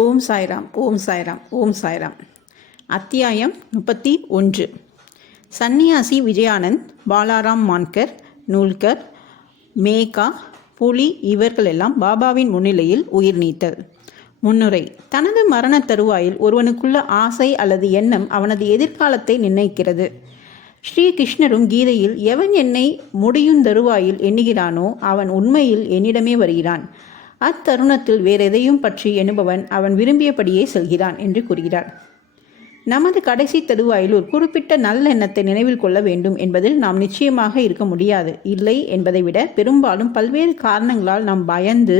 ஓம் சாய்ராம் ஓம் சாய்ராம் ஓம் சாய்ராம். அத்தியாயம் முப்பத்தி ஒன்று. சன்னியாசி விஜயானந்த் பாலாராம் மான்கர் நூல்கர் மேகா புலி இவர்கள் எல்லாம் பாபாவின் முன்னிலையில் உயிர் நீத்தல். முன்னுரை தனது மரண தருவாயில் ஒருவனுக்குள்ள ஆசை அல்லது எண்ணம் அவனது எதிர்காலத்தை நிர்ணயிக்கிறது. ஸ்ரீ கிருஷ்ணரும் கீதையில் எவன் என்னை முடியும் தருவாயில் எண்ணுகிறானோ அவன் உண்மையில் என்னிடமே வருகிறான். அத்தருணத்தில் வேறெதையும் பற்றி எண்ணுபவன் அவன் விரும்பியபடியே செல்கிறான் என்று கூறுகிறார். நமது கடைசி தருவாயில் ஒரு குறிப்பிட்ட நல்லெண்ணத்தை நினைவில் கொள்ள வேண்டும் என்பதில் நாம் நிச்சயமாக இருக்க முடியாது. இல்லை என்பதை விட பெரும்பாலும் பல்வேறு காரணங்களால் நாம் பயந்து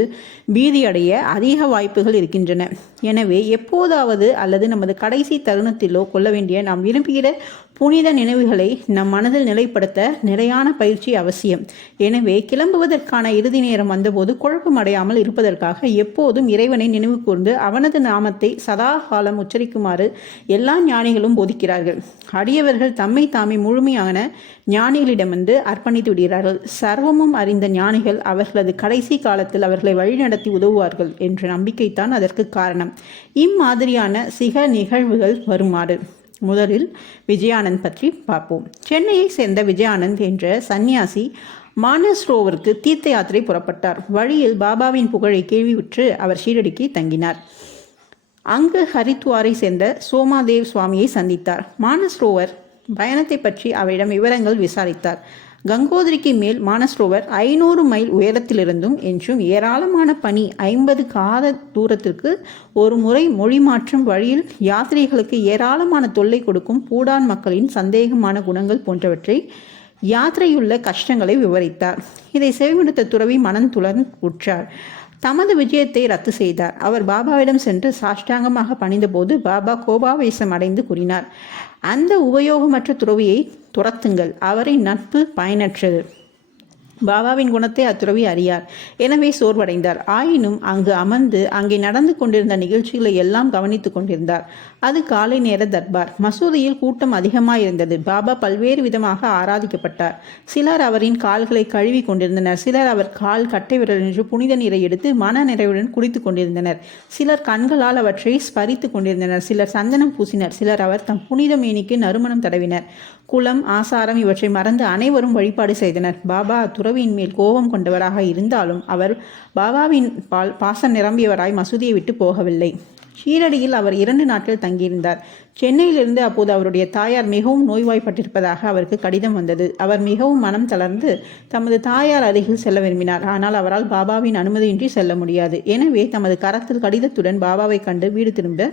பீதியடைய அதிக வாய்ப்புகள் இருக்கின்றன. எனவே எப்போதாவது அல்லது நமது கடைசி தருணத்திலோ கொள்ள வேண்டிய நாம் விரும்புகிற புனித நினைவுகளை நம் மனதில் நிலைப்படுத்த நிலையான பயிற்சி அவசியம். எனவே கிளம்புவதற்கான இறுதி நேரம் வந்தபோது குழப்பமடையாமல் இருப்பதற்காக எப்போதும் இறைவனை நினைவு கூர்ந்து அவனது நாமத்தை சதா காலம் உச்சரிக்குமாறு எல்லா ஞானிகளும் போதிக்கிறார்கள். அடியவர்கள் தம்மை தாமே முழுமையான ஞானிகளிடமிருந்து அர்ப்பணித்து விடுகிறார்கள். சர்வமும் அறிந்த ஞானிகள் அவர்களது கடைசி காலத்தில் அவர்களை வழிநடத்தி உதவுவார்கள் என்ற நம்பிக்கைத்தான் அதற்கு காரணம். இம்மாதிரியான சிக நிகழ்வுகள் வருமாறு. முதலில் விஜயானந்த் பற்றி பார்ப்போம். சென்னையை சேர்ந்த விஜயானந்த் என்ற சன்னியாசி மானஸ்ரோவருக்கு தீர்த்த யாத்திரை புறப்பட்டார். வழியில் பாபாவின் புகழை கேள்வியுற்று அவர் ஷீரடிக்கு தங்கினார். அங்கு ஹரித்வாரை சேர்ந்த சோமாதேவ் சுவாமியை சந்தித்தார். மானஸ்ரோவர் பயணத்தை பற்றி அவரிடம் விவரங்கள் விசாரித்தார். கங்கோதிரிக்கு மேல் மானஸ்ரோவர் ஐநூறு மைல் உயரத்திலிருந்தும் என்றும் ஏராளமான பனி ஐம்பது காத தூரத்திற்கு ஒரு முறை மொழி மாற்றும் வழியில் யாத்திரைகளுக்கு ஏராளமான தொல்லை கொடுக்கும் பூடான் மக்களின் சந்தேகமான குணங்கள் போன்றவற்றை யாத்திரையுள்ள கஷ்டங்களை விவரித்தார். இதை செவிமடுத்த துறவி மனம் துளர்ந்து உற்றார். தமது விஜயத்தை ரத்து செய்தார். அவர் பாபாவிடம் சென்று சாஷ்டாங்கமாக பணிந்தபோது பாபா கோபாவேசம் அடைந்து கூறினார். அந்த உபயோகமற்ற துறவியை துரத்துங்கள். அவரின் நட்பு பயனற்றது. பாபாவின் குணத்தை அத்துறவி அறியார். எனவே சோர்வடைந்தார். ஆயினும் அங்கு அமர்ந்து அங்கே நடந்து கொண்டிருந்த நிகழ்ச்சிகளை எல்லாம் கவனித்துக் கொண்டிருந்தார். அது காலை நேர தர்பார். மசூதியில் கூட்டம் அதிகமாயிருந்தது. பாபா பல்வேறு விதமாக ஆராதிக்கப்பட்டார். சிலர் அவரின் கால்களை கழுவி கொண்டிருந்தனர். சிலர் அவர் கால் கட்டை விரல் என்று புனித நீரை எடுத்து மன நிறைவுடன் குடித்துக் கொண்டிருந்தனர். சிலர் கண்களால் அவற்றை ஸ்பரித்துக் கொண்டிருந்தனர். சிலர் சந்தனம் பூசினர். சிலர் அவர் தம் புனித மேனிக்கு நறுமணம் தடவினர். குலம் ஆசாரம் இவற்றை மறந்து அனைவரும் வழிபாடு செய்தனர். பாபா துறவியின் மேல் கோபம் கொண்டவராக இருந்தாலும் அவர் பாபாவின் பால் பாசம் நிரம்பியவராய் மசூதியை விட்டு போகவில்லை. ஷீரடியில் அவர் இரண்டு நாட்கள் தங்கியிருந்தார். சென்னையிலிருந்து அப்போது அவருடைய தாயார் மிகவும் நோய்வாய்ப்பட்டிருப்பதாக அவருக்கு கடிதம் வந்தது. அவர் மிகவும் மனம் தளர்ந்து தமது தாயார் அருகில் செல்ல விரும்பினார். ஆனால் அவரால் பாபாவின் அனுமதியின்றி செல்ல முடியாது. எனவே தமது கரத்தில் கடிதத்துடன் பாபாவை கண்டு வீடு திரும்ப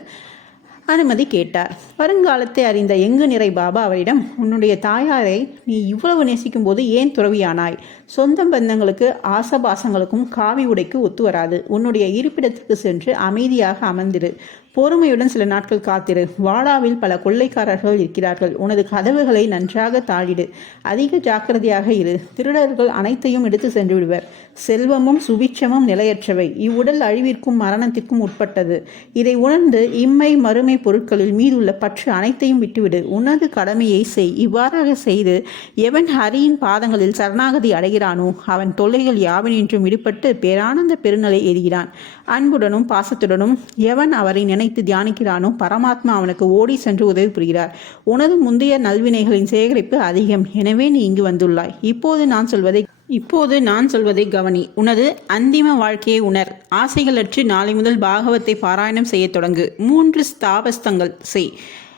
அனுமதி கேட்டார். வருங்காலத்தை அறிந்த எங்கு நிறை பாபா அவரிடம் உன்னுடைய தாயாரை நீ இவ்வளவு நேசிக்கும் போது ஏன் துறவியானாய்? சொந்த பந்தங்களுக்கு ஆசபாசங்களுக்கும் காவி உடைக்கு ஒத்து வராது. உன்னுடைய இருப்பிடத்துக்கு சென்று அமைதியாக அமர்ந்திரு. பொறுமையுடன் சில நாட்கள் காத்திரு. வாடாவில் பல கொள்ளைக்காரர்கள் இருக்கிறார்கள். உனது கதவுகளை நன்றாக தாழிடு. அதிக ஜாக்கிரதையாக இரு. திருடர்கள் அனைத்தையும் எடுத்து சென்று விடுவர். செல்வமும் சுபிட்சமும் நிலையற்றவை. இவ்வுடல் அழிவிற்கும் மரணத்திற்கும் உட்பட்டது. இதை உணர்ந்து இம்மை மறுமை பொருட்களில் மீதுள்ள பற்று அனைத்தையும் விட்டுவிடு. உனது கடமையை செய். இவ்வாறாக செய்து எவன் ஹரியின் பாதங்களில் சரணாகதி அடைகிறானோ அவன் தொல்லைகள் யாவனின்றும் விடுபட்டு பேரானந்த பெருநிலை எய்கிறான் அன்புடனும் பாசத்துடனும் எவன் அவரை நினைத்து தியானிக்கிறானோ பரமாத்மா அவனுக்கு ஓடி சென்று உதவி புரிகிறார். உனது முந்தைய நல்வினைகளின் சேகரிப்பு அதிகம். எனவே நீ இங்கு வந்துள்ளாய். இப்போது நான் சொல்வதை இப்போது நான் சொல்வதை கவனி. உனது அந்திம வாழ்க்கையை உணர். ஆசைகளற்று நாளை முதல் பாகவத்தை பாராயணம் செய்யத் தொடங்கு. மூன்று ஸ்தாபஸ்தங்கள் செய்.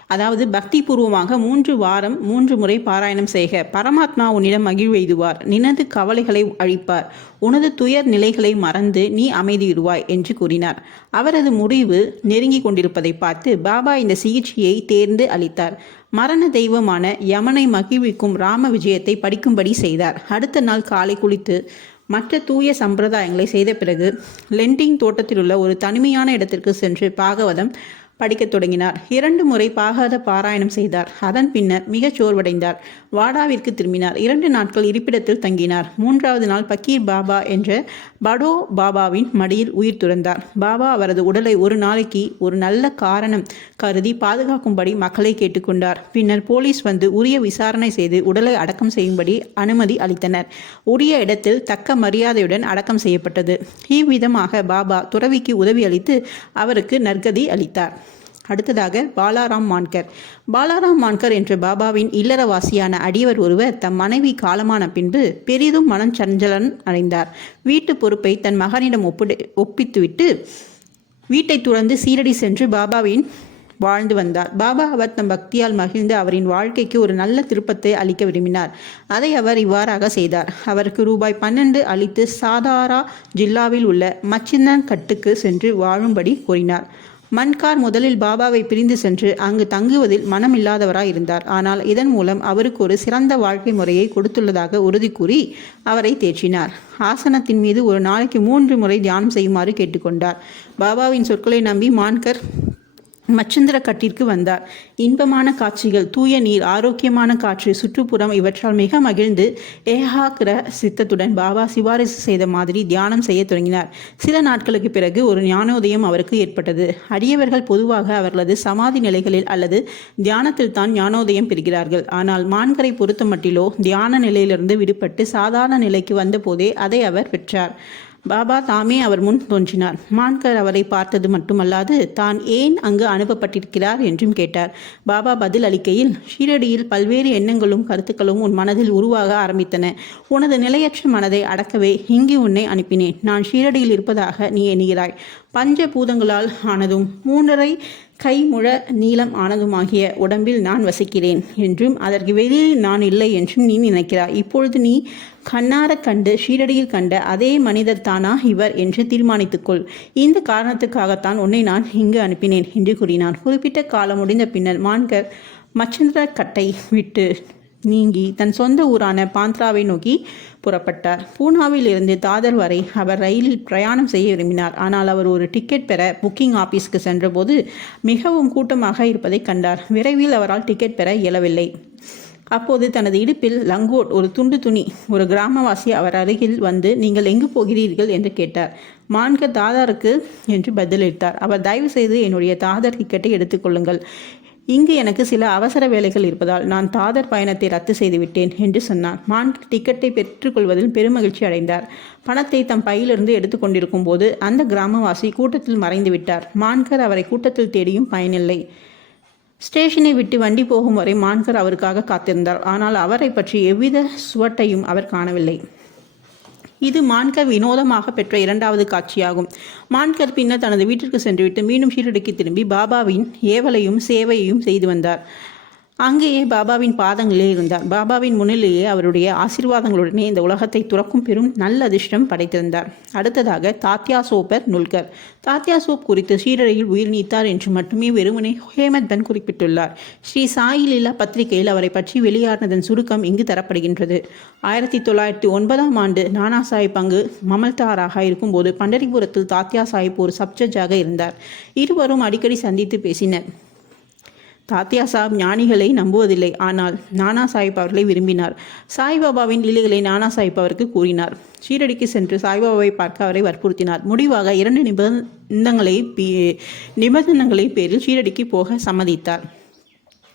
அதாவது பக்தி பூர்வமாக மூன்று வாரம் மூன்று முறை பாராயணம் செய்க. பரமாத்மா உன்னிடம் மகிழ்வெய்துவார் நினது கவலைகளை அழிப்பார். உனது துயர் நிலைகளை மறந்து நீ அமைதியிடுவாய் என்று கூறினார். அவரது முடிவு நெருங்கி கொண்டிருப்பதை பார்த்து பாபா இந்த சிகிச்சையை தேர்ந்து அளித்தார். மரண தெய்வமான யமனை மகிழ்விக்கும் ராம விஜயத்தை படிக்கும்படி செய்தார். அடுத்த நாள் காலை குளித்து மற்ற தூய சம்பிரதாயங்களை செய்த பிறகு லெண்டிங் தோட்டத்தில் உள்ள ஒரு தனிமையான இடத்திற்கு சென்று பாகவதம் படிக்கத் தொடங்கினார். இரண்டு முறை பாகாத பாராயணம் செய்தார். அதன் பின்னர் மிகச் சோர்வடைந்தார். வாடாவிற்கு திரும்பினார். இரண்டு நாட்கள் இருப்பிடத்தில் தங்கினார். மூன்றாவது நாள் பக்கீர் பாபா என்ற படோ பாபாவின் மடியில் உயிர் துறந்தார். பாபா அவரது உடலை ஒரு நாளைக்கு ஒரு நல்ல காரணம் கருதி பாதுகாக்கும்படி மக்களை கேட்டுக்கொண்டார். பின்னர் போலீஸ் வந்து உரிய விசாரணை செய்து உடலை அடக்கம் செய்யும்படி அனுமதி அளித்தனர். உரிய இடத்தில் தக்க மரியாதையுடன் அடக்கம் செய்யப்பட்டது. இவ்விதமாக பாபா துறவிக்கு உதவி அளித்து அவருக்கு நற்கதி அளித்தார். அடுத்ததாக பாலாராம் மான்கர். பாலாராம் மான்கர் என்ற பாபாவின் இல்லறவாசியான அடியவர் ஒருவர் தம் மனைவி காலமான பின்பு பெரிதும் மனஞ்சஞ்சலன் அடைந்தார். வீட்டு பொறுப்பை தன் மகனிடம் ஒப்பிடு ஒப்பித்துவிட்டு வீட்டை துறந்து சீரடி சென்று பாபாவின் வாழ்ந்து வந்தார். பாபா அவர் தம் பக்தியால் மகிழ்ந்து அவரின் வாழ்க்கைக்கு ஒரு நல்ல திருப்பத்தை அளிக்க விரும்பினார். அதை அவர் இவ்வாறாக செய்தார். அவருக்கு ரூபாய் பன்னெண்டு அளித்து சாதாரா ஜில்லாவில் உள்ள மச்சின்னங்கட்டுக்கு சென்று வாழும்படி கூறினார். மன்கார் முதலில் பாபாவை பிரிந்து சென்று அங்கு தங்குவதில் மனமில்லாதவராயிருந்தார். ஆனால் இதன் மூலம் அவருக்கு ஒரு சிறந்த வாழ்க்கை முறையை கொடுத்துள்ளதாக உறுதி கூறி அவரை தேற்றினார். ஆசனத்தின் மீது ஒரு நாளைக்கு மூன்று முறை தியானம் செய்யுமாறு கேட்டுக்கொண்டார். பாபாவின் சொற்களை நம்பி மான்கர் மச்சந்திர கட்டிற்கு வந்தார். இன்பமான காட்சிகள் தூய நீர் ஆரோக்கியமான காற்று சுற்றுப்புறம் இவற்றால் மிக மகிழ்ந்து ஏகாகிர சித்தத்துடன் பாபா சிபாரிசு செய்த மாதிரி தியானம் செய்ய தொடங்கினார். சில நாட்களுக்கு பிறகு ஒரு ஞானோதயம் அவருக்கு ஏற்பட்டது. அடியவர்கள் பொதுவாக அவர்களது சமாதி நிலைகளில் அல்லது தியானத்தில் தான் ஞானோதயம் பெறுகிறார்கள். ஆனால் மான்கரை பொறுத்தமட்டிலோ தியான நிலையிலிருந்து விடுபட்டு சாதாரண நிலைக்கு வந்தபோதே அதை அவர் பெற்றார். பாபா தாமே அவர் முன் தோன்றினார். மான்கர் அவரை பார்த்தது மட்டுமல்லாது தான் ஏன் அங்கு அனுப்பப்பட்டிருக்கிறார் என்றும் கேட்டார். பாபா பதில் அளிக்கையில் ஷீரடியில் பல்வேறு எண்ணங்களும் கருத்துக்களும் உன் மனதில் உருவாக ஆரம்பித்தன. உனது நிலையற்ற மனதை அடக்கவே இங்கு உன்னை அனுப்பினேன். நான் ஷீரடியில் இருப்பதாக நீ எண்ணுகிறாய். பஞ்ச பூதங்களால் ஆனதும் மூன்றரை கை முழ நீளம் ஆனதுமாகிய உடம்பில் நான் வசிக்கிறேன் என்றும் அதற்கு வெளியில் நான் இல்லை என்றும் நீ நினைக்கிறாய். இப்பொழுது நீ கண்ணார கண்டு ஷீரடியில் கண்ட அதே மனிதர் தானா இவர் என்று தீர்மானித்துக்கொள். இந்த காரணத்துக்காகத்தான் உன்னை நான் இங்கு அனுப்பினேன் என்று கூறினான். குறிப்பிட்ட காலம் முடிந்த பின்னர் மான்கர் மச்சந்திர கட்டை விட்டு நீங்கி தன் சொந்த ஊரான பாந்த்ராவை நோக்கி புறப்பட்டார். பூனாவில் இருந்து தாதர் வரை அவர் ரயிலில் பிரயாணம் செய்ய விரும்பினார். ஆனால் அவர் ஒரு டிக்கெட் பெற புக்கிங் ஆபீஸ்க்கு சென்றபோது மிகவும் கூட்டமாக இருப்பதை கண்டார். விரைவில் அவரால் டிக்கெட் பெற இயலவில்லை. அப்போது தனது இடுப்பில் லங்கோட் ஒரு துண்டு துணி ஒரு கிராமவாசி அவர் அருகில் வந்து நீங்கள் எங்கு போகிறீர்கள்? என்று கேட்டார். மான்க தாதாருக்கு என்று பதிலளித்தார். அவர் தயவு செய்து என்னுடைய தாதர் டிக்கெட்டை எடுத்துக்கொள்ளுங்கள் இங்கு எனக்கு சில அவசர வேலைகள் இருப்பதால் நான் தாதர் பயணத்தை ரத்து செய்துவிட்டேன் என்று சொன்னார். மான் டிக்கெட்டை பெற்றுக்கொள்வதில் பெருமகிழ்ச்சி அடைந்தார். பணத்தை தம் பையிலிருந்து எடுத்துக்கொண்டிருக்கும் போது அந்த கிராமவாசி கூட்டத்தில் மறைந்து விட்டார். மான்கர் அவரை கூட்டத்தில் தேடியும் பயனில்லை. ஸ்டேஷனை விட்டு வண்டி போகும் வரை மான்கர் அவருக்காக காத்திருந்தார். ஆனால் அவரை பற்றி எவ்வித சுவட்டையும் அவர் காணவில்லை. இது மான்கர் வினோதமாக பெற்ற இரண்டாவது காட்சியாகும். மான்கர் பின்னர் தனது வீட்டிற்கு சென்றுவிட்டு மீண்டும் ஷீரடிக்கு திரும்பி பாபாவின் ஏவலையும் சேவையையும் செய்து வந்தார். அங்கேயே பாபாவின் பாதங்களே இருந்தார். பாபாவின் முன்னிலேயே அவருடைய ஆசீர்வாதங்களுடனே இந்த உலகத்தை துறக்கும் பெரும் நல்ல அதிர்ஷ்டம் படைத்திருந்தார். அடுத்ததாக தாத்யா சோபர் நுல்கர். தாத்யா சோப் குறித்து ஷீரடியில் உயிர் நீத்தார் என்று மட்டுமே வெறுமனே ஹேமத் பன் குறிப்பிட்டுள்ளார். ஸ்ரீ சாயி லீலா பத்திரிகையில் அவரை பற்றி வெளியானதன் சுருக்கம் இங்கு தரப்படுகின்றது. ஆயிரத்தி தொள்ளாயிரத்தி ஒன்பதாம் ஆண்டு நானா சாஹிப் அங்கு மமல்தாராக இருக்கும்போது பண்டரிபுரத்தில் தாத்யா சாஹிப் ஒரு சப்ஜட்ஜாக இருந்தார். இருவரும் அடிக்கடி சந்தித்து பேசினர். தாத்தியா சாப் ஞானிகளை நம்புவதில்லை. ஆனால் நானா சாஹிப் அவர்களை விரும்பினார். சாய்பாபாவின் லீலைகளை நானா சாஹிப் அவருக்கு கூறினார். ஷீரடிக்கு சென்று சாய்பாபாவை பார்க்க அவரை வற்புறுத்தினார். முடிவாக இரண்டு நிபந்தங்களை நிபந்தனைகளின் பேரில் ஷீரடிக்கு போக சம்மதித்தார்.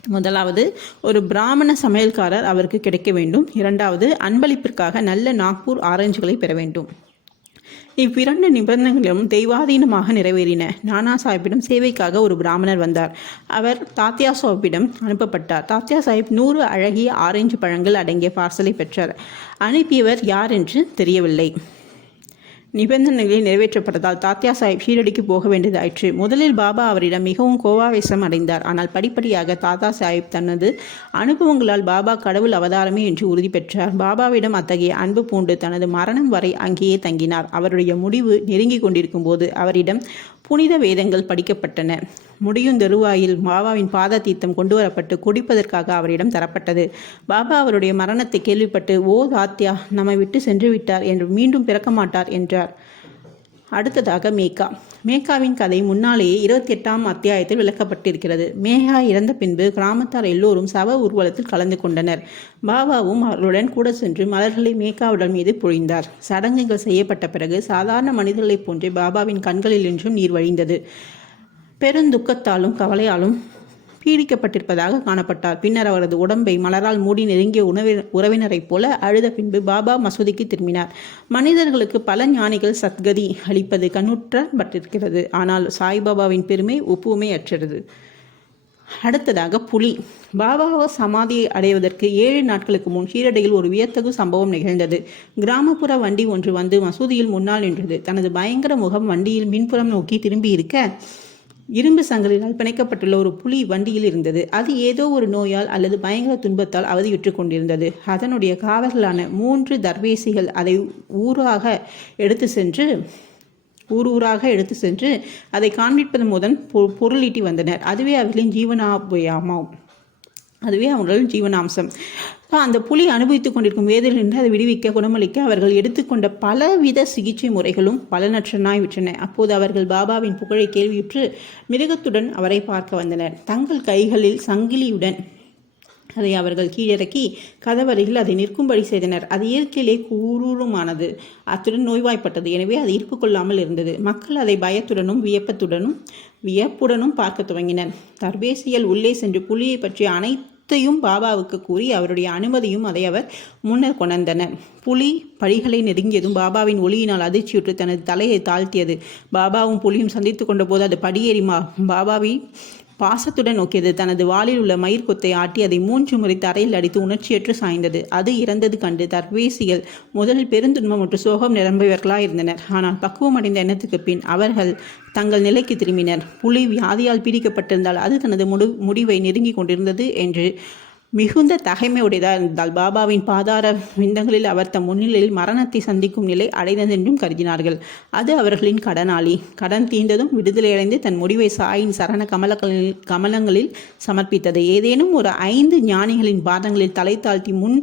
முதலாவது ஒரு பிராமண சமையல்காரர் அவருக்கு கிடைக்க வேண்டும். இரண்டாவது அன்பளிப்பிற்காக நல்ல நாக்பூர் ஆரஞ்சுகளை பெற வேண்டும். இவ்விரண்டு நிபந்தனைகளும் தெய்வாதீனமாக நிறைவேறின. நானா சாஹிப்பிடம் சேவைக்காக ஒரு பிராமணர் வந்தார். அவர் தாத்தியா சாஹிப்பிடம் அனுப்பப்பட்டார். தாத்தியா சாஹிப் நூறு அழகிய ஆரஞ்சு பழங்கள் அடங்கிய பார்சலை பெற்றார். அனுப்பியவர் யார் என்று தெரியவில்லை. நிபந்தனைகளில் நிறைவேற்றப்பட்டதால் தாத்யா சாஹிப் ஷீரடிக்கு போக வேண்டியதாயிற்று. முதலில் பாபா அவரிடம் மிகவும் கோவாவேசம் அடைந்தார். ஆனால் படிப்படியாக தாத்தா சாஹிப் தனது அனுபவங்களால் பாபா கடவுள் அவதாரமே என்று உறுதி பெற்றார். பாபாவிடம் அத்தகைய அன்பு பூண்டு தனது மரணம் வரை அங்கேயே தங்கினார். அவருடைய முடிவு நெருங்கி கொண்டிருக்கும் போது அவரிடம் புனித வேதங்கள் படிக்கப்பட்டன. முடியும் தருவாயில் பாபாவின் பாத தீர்த்தம் கொண்டு வரப்பட்டு குடிப்பதற்காக அவரிடம் தரப்பட்டது. பாபா அவருடைய மரணத்தை கேள்விப்பட்டு ஓ தாத்யா நம்மை விட்டு சென்று விட்டார் என்று மீண்டும் பிறக்க மாட்டார் என்றார். அடுத்ததாக மேகா மேகாவின் கதை முன்னாலேயே இருபத்தி எட்டாம் அத்தியாயத்தில் விளக்கப்பட்டிருக்கிறது. மேகா இறந்த பின்பு கிராமத்தார் எல்லோரும் சவ ஊர்வலத்தில் கலந்து கொண்டனர். பாபாவும் அவர்களுடன் கூட சென்று மலர்களை மேகாவுடன் மீது பொழிந்தார். சடங்குகள் செய்யப்பட்ட பிறகு சாதாரண மனிதர்களைப் போன்றே பாபாவின் கண்களில் என்றும் நீர் வழிந்தது. பெருந்துக்கத்தாலும் கவலையாலும் பீடிக்கப்பட்டிருப்பதாக காணப்பட்டார். பின்னர் அவரது உடம்பை மலரால் மூடி நெருங்கிய உணவி உறவினரைப் போல அழுத பின்பு பாபா மசூதிக்கு திரும்பினார். மனிதர்களுக்கு பல ஞானிகள் சத்கதி அளிப்பது கண்ணுற்றப்பட்டிருக்கிறது ஆனால் சாய்பாபாவின் பெருமை ஒப்புமை அற்றது அடுத்ததாக புலி. பாபாவோ சமாதியை அடைவதற்கு ஏழு நாட்களுக்கு முன் ஷீரடையில் ஒரு வியத்தகு சம்பவம் நிகழ்ந்தது. கிராமப்புற வண்டி ஒன்று வந்து மசூதியில் முன்னால் நின்றது. தனது பயங்கர முகம் வண்டியில் மின்புறம் நோக்கி திரும்பி இருக்க இரும்பு சங்கிலினால் பிணைக்கப்பட்டுள்ள ஒரு புலி வண்டியில் இருந்தது. அது ஏதோ ஒரு நோயால் அல்லது பயங்கர துன்பத்தால் அவதியுற்று கொண்டிருந்தது. அதனுடைய காவல்களான மூன்று தர்வேசிகள் அதை ஊராக எடுத்து சென்று ஊர் ஊராக எடுத்து சென்று அதை காண்பிப்பதன் மூலம் பொ பொருளீட்டி வந்தனர். அதுவே அவர்களின் ஜீவனாபயாமாம். அதுவே அவர்களின் ஜீவனாம்சம். அந்த புலி அனுபவித்துக் கொண்டிருக்கும் வேதனையிலிருந்து அதை விடுவிக்க குணமளிக்க அவர்கள் எடுத்துக்கொண்ட பலவித சிகிச்சை முறைகளும் பலனற்றனாய் விற்றன அப்போது அவர்கள் பாபாவின் புகழை கேள்வியுற்று மிருகத்துடன் அவரை பார்க்க வந்தனர். தங்கள் கைகளில் சங்கிலியுடன் அதை அவர்கள் கீழிறக்கி கதவறையில் அதை நிற்கும்படி செய்தனர். அது இயற்கையிலே கூரூருமானது. அத்துடன் நோய்வாய்ப்பட்டது. எனவே அது இருப்பு கொள்ளாமல் இருந்தது. மக்கள் அதை பயத்துடனும் வியப்பத்துடனும் வியப்புடனும் பார்க்க துவங்கினர். தர்பேசியல் உள்ளே சென்று புலியை பற்றிய அனைத்து அனைத்தையும் பாபாவுக்கு கூறி அவருடைய அனுமதியும் அதை அவர் முன்னர் கொணர்ந்தனர். புலி படிகளை நெருங்கியதும் பாபாவின் ஒளியினால் அதிர்ச்சியுற்று தனது தலையை தாழ்த்தியது. பாபாவும் புலியும் சந்தித்து கொண்ட போது அது படியேறி பாபாவை பாசத்துடன் நோக்கியது. தனது வாளில் உள்ள மயிர்கொத்தை ஆட்டி அதை மூன்று முறை தரையில் அடித்து உணர்ச்சியற்று சாய்ந்தது. அது இறந்தது கண்டு தர்வேசிகள் முதலில் பெருந்துன்பம் மற்றும் சோகம் நிரம்பியவர்களாக இருந்தனர். ஆனால் பக்குவம் அடைந்த எண்ணத்துக்கு பின் அவர்கள் தங்கள் நிலைக்கு திரும்பினர். புலி வியாதியால் பீடிக்கப்பட்டிருந்தால் அது தனது முடி முடிவை நெருங்கி கொண்டிருந்தது என்று மிகுந்த தகைமையுடையதாக இருந்தால் பாபாவின் பாதார விந்தங்களில் அவர் தம் முன்னிலையில் மரணத்தை சந்திக்கும் நிலை அடைந்ததென்றும் கருதினார்கள். அது அவர்களின் கடனாளி. கடன் தீர்ந்ததும் விடுதலையடைந்து தன் முடிவை சாயின் சரண கமலங்களில் கமலங்களில் சமர்ப்பித்தது. ஏதேனும் ஒரு ஐந்து ஞானிகளின் பாதங்களில் தலை தாழ்த்தி முன்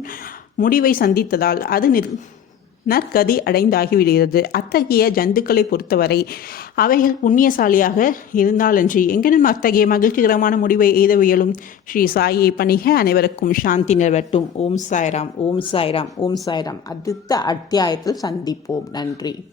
முடிவை சந்தித்ததால் அது நிர் நற்கதி அடைந்தாகிவிடுகிறது. அத்தகைய ஜந்துக்களை பொறுத்தவரை அவைகள் புண்ணியசாலியாக இருந்தாலன்றி எங்கெனும் அத்தகைய மகிழ்ச்சிகரமான முடிவை எய்தவியலும். ஸ்ரீ சாயை பணிக அனைவருக்கும் சாந்தி நிலவட்டும். ஓம் சாய்ராம் ஓம் சாய்ராம் ஓம் சாய்ராம். அடுத்த அத்தியாயத்தில் சந்திப்போம். நன்றி.